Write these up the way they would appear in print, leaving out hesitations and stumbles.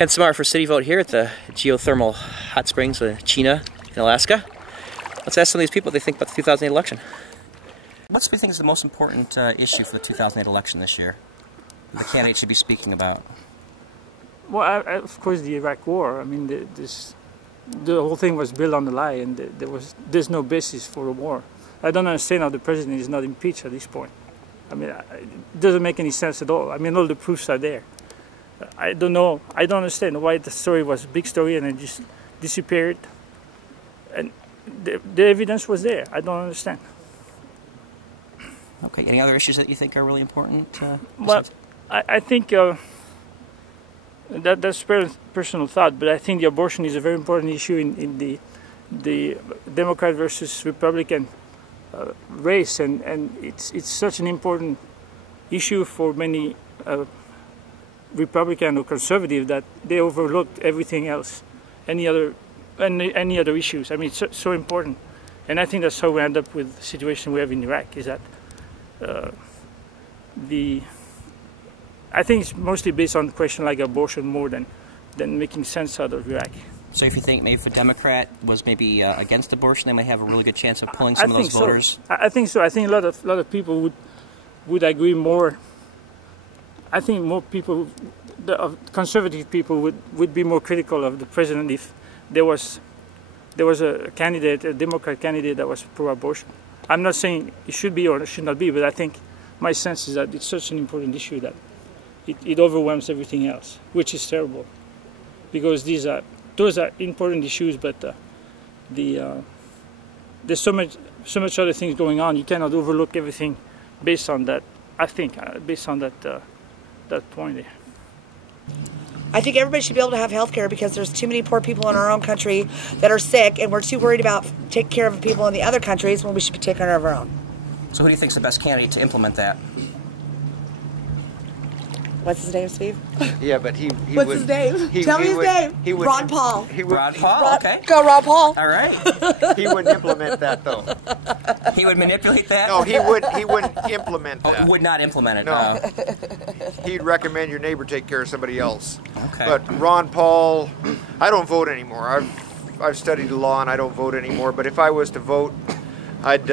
Ken Samarra for CitiVote here at the geothermal hot springs of Chena in Alaska. Let's ask some of these people what they think about the 2008 election. What do you think is the most important issue for the 2008 election this year the candidate should be speaking about? Well, of course, the Iraq War. I mean, the whole thing was built on the lie, and there's no basis for a war. I don't understand how the president is not impeached at this point. I mean, it doesn't make any sense at all. I mean, all the proofs are there. I don't know. I don't understand why the story was a big story and it just disappeared. And the evidence was there. I don't understand. Okay. Any other issues that you think are really important? Well, I think that's personal thought, but I think the abortion is a very important issue in the Democrat versus Republican race, and it's such an important issue for many Republican or conservative that they overlooked everything else, any other issues. I mean, it's so important, and I think that's how we end up with the situation we have in Iraq. Is that I think it's mostly based on a question like abortion more than making sense out of Iraq. So if you think maybe if a Democrat was maybe against abortion, they might have a really good chance of pulling some of those voters? I think so. I think a lot of people would agree more. I think more people, conservative people, would be more critical of the president if there was a candidate, a Democrat candidate that was pro-abortion. I'm not saying it should be or it should not be, but I think my sense is that it's such an important issue that it overwhelms everything else, which is terrible, because those are important issues, but there's so much other things going on. You cannot overlook everything based on that. I think based on that point there. I think everybody should be able to have health care because there's too many poor people in our own country that are sick, and we're too worried about taking care of people in the other countries when we should be taking care of our own. So who do you think is the best candidate to implement that? What's his name, Steve? Yeah, but he What's would, his name? He, Tell me he his would, name. He would, Ron Paul. Ron Paul, okay. Go Ron Paul. All right. He wouldn't implement that, though. He would manipulate that? No, he wouldn't implement that. Oh, would not implement it, no. He'd recommend your neighbor take care of somebody else. Okay. But Ron Paul, I don't vote anymore. I've studied the law and I don't vote anymore. But if I was to vote, I'd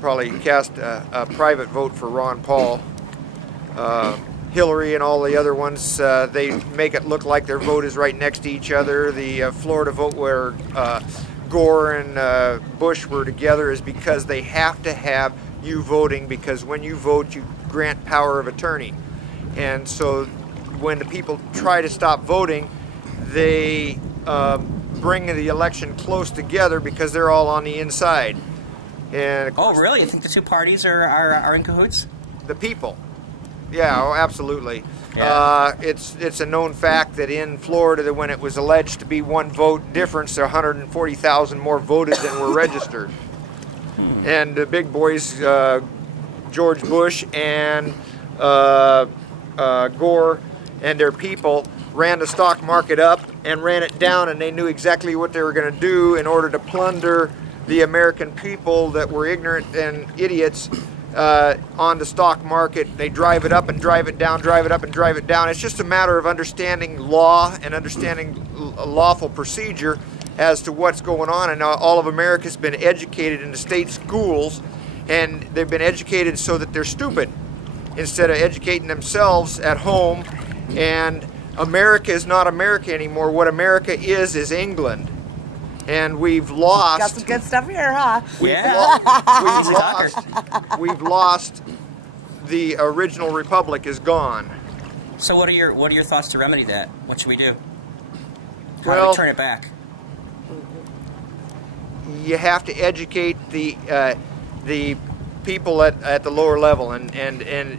probably cast a private vote for Ron Paul. Hillary and all the other ones, they make it look like their vote is right next to each other. The Florida vote where Gore and Bush were together is because they have to have you voting, because when you vote you grant power of attorney. And so when the people try to stop voting, they bring the election close together because they're all on the inside. And of course, oh, really? You think the two parties are in cahoots? The people. Yeah, oh, absolutely. Yeah. It's a known fact that in Florida, that when it was alleged to be one vote difference, 140,000 more voted than were registered. And the big boys, George Bush and Gore and their people, ran the stock market up and ran it down, and they knew exactly what they were going to do in order to plunder the American people that were ignorant and idiots on the stock market. They drive it up and drive it down, drive it up and drive it down. It's just a matter of understanding law and understanding lawful procedure as to what's going on. And all of America's been educated in the state schools, and they've been educated so that they're stupid instead of educating themselves at home. And America is not America anymore. What America is England. And we've lost. Got some good stuff here, huh? We've lost. The original republic is gone. So what are your thoughts to remedy that? What should we do? How Well, do we turn it back? You have to educate the people at the lower level, and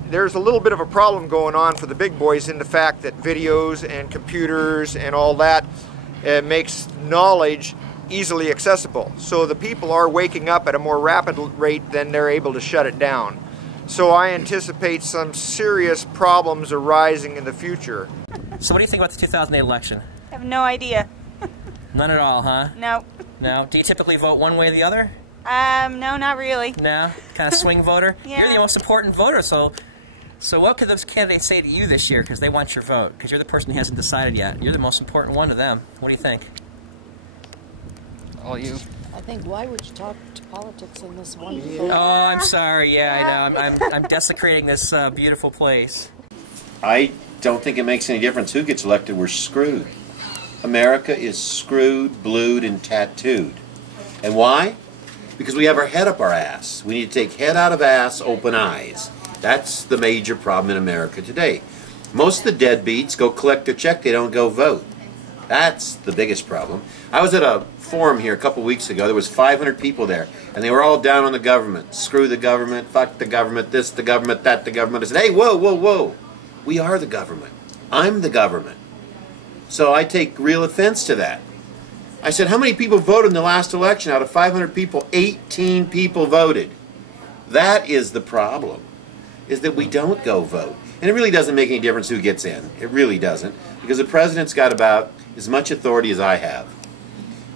there's a little bit of a problem going on for the big boys in the fact that videos and computers and all that makes knowledge easily accessible. So the people are waking up at a more rapid rate than they're able to shut it down. So I anticipate some serious problems arising in the future. So what do you think about the 2008 election? I have no idea. None at all, huh? No. No? Do you typically vote one way or the other? No, not really. No? Kind of swing voter? Yeah. You're the most important voter, so So what could those candidates say to you this year, because they want your vote? Because you're the person who hasn't decided yet. You're the most important one to them. What do you think? All you. I think, why would you talk to politics in this one? Oh, I'm sorry. Yeah, I know. I'm desecrating this beautiful place. I don't think it makes any difference who gets elected. We're screwed. America is screwed, blued, and tattooed. And why? Because we have our head up our ass. We need to take head out of ass, open eyes. That's the major problem in America today. Most of the deadbeats go collect their check, they don't go vote. That's the biggest problem. I was at a forum here a couple weeks ago. There was 500 people there, and they were all down on the government. Screw the government, fuck the government, this the government, that the government. I said, hey, whoa, whoa, whoa. We are the government. I'm the government. So I take real offense to that. I said, how many people voted in the last election? Out of 500 people, 18 people voted. That is the problem, is that we don't go vote. And it really doesn't make any difference who gets in. It really doesn't. Because the president's got about as much authority as I have.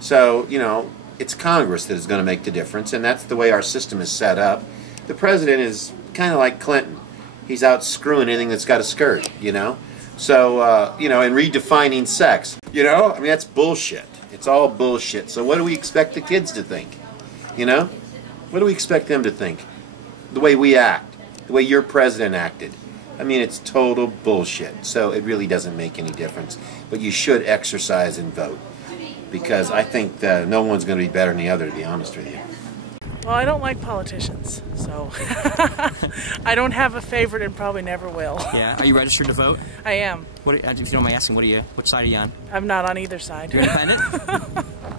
So, you know, it's Congress that is going to make the difference, and that's the way our system is set up. The president is kind of like Clinton. He's out screwing anything that's got a skirt, you know? So, you know, and redefining sex. You know, I mean, that's bullshit. It's all bullshit. So what do we expect the kids to think? You know? What do we expect them to think? The way we act. The way your president acted. I mean, it's total bullshit. So it really doesn't make any difference. But you should exercise and vote. Because I think that no one's going to be better than the other, to be honest with you. Well, I don't like politicians, so I don't have a favorite and probably never will. Yeah. Are you registered to vote? I am. What, if you don't mind asking, which side are you on? I'm not on either side. You're independent?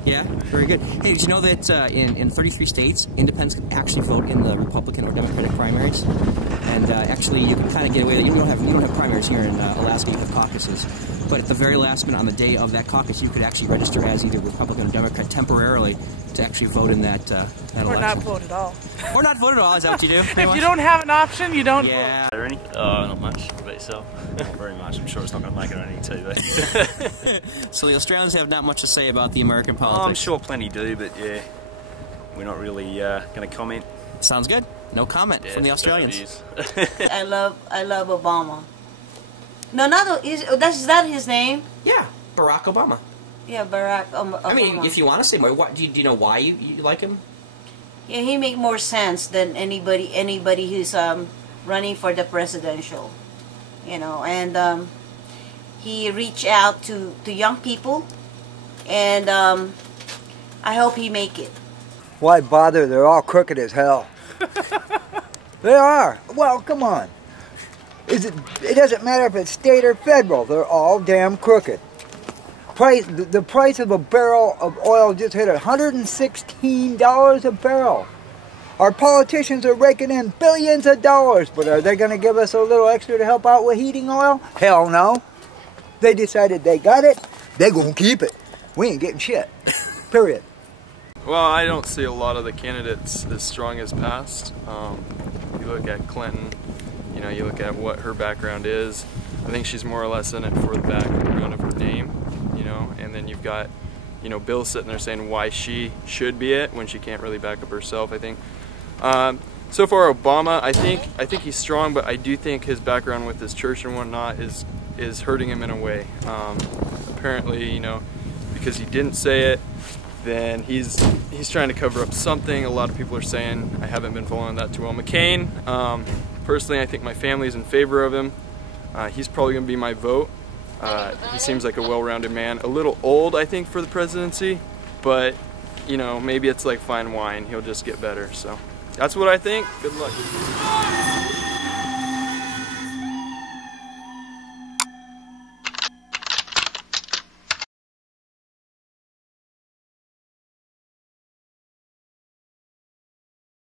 Yeah, very good. Hey, did you know that in 33 states, independents can actually vote in the Republican or Democratic primaries? And actually, you can kind of get away with it. You don't have primaries here in Alaska. You have caucuses. But at the very last minute, on the day of that caucus, you could actually register as either Republican or Democrat temporarily to actually vote in that election. Or not vote at all. Or not vote at all. Is that what you do? If you don't have an option, you don't vote. Any? Not much. What about yourself? Not very much. I'm sure it's not going to make it on any TV. So the Australians have not much to say about the American politics? I'm sure plenty do, but yeah, we're not really going to comment. Sounds good. No comment from the Australians. I love Obama. No, not is that his name? Yeah, Barack Obama. Yeah, Barack Obama. I mean, if you want to say more, do you know why you like him? Yeah, he make more sense than anybody who's running for the presidential, you know. And he reach out to young people, and I hope he make it. Why bother? They're all crooked as hell. They are. Well, come on. It doesn't matter if it's state or federal. They're all damn crooked. The price of a barrel of oil just hit $116 a barrel. Our politicians are raking in billions of dollars, but are they going to give us a little extra to help out with heating oil? Hell no. They decided they got it. They're going to keep it. We ain't getting shit. Period. Well, I don't see a lot of the candidates as strong as past. You look at Clinton, you know, you look at what her background is. I think she's more or less in it for the background of her name, you know, and then you've got, you know, Bill sitting there saying why she should be it when she can't really back up herself, I think. So far, Obama, I think he's strong, but I do think his background with his church and whatnot is hurting him in a way. Apparently, you know, because he didn't say it, then he's trying to cover up something. A lot of people are saying, I haven't been following that too well. McCain, personally, I think my family's in favor of him. He's probably going to be my vote. He seems like a well-rounded man. A little old, I think, for the presidency, but, you know, maybe it's like fine wine. He'll just get better. So that's what I think. Good luck.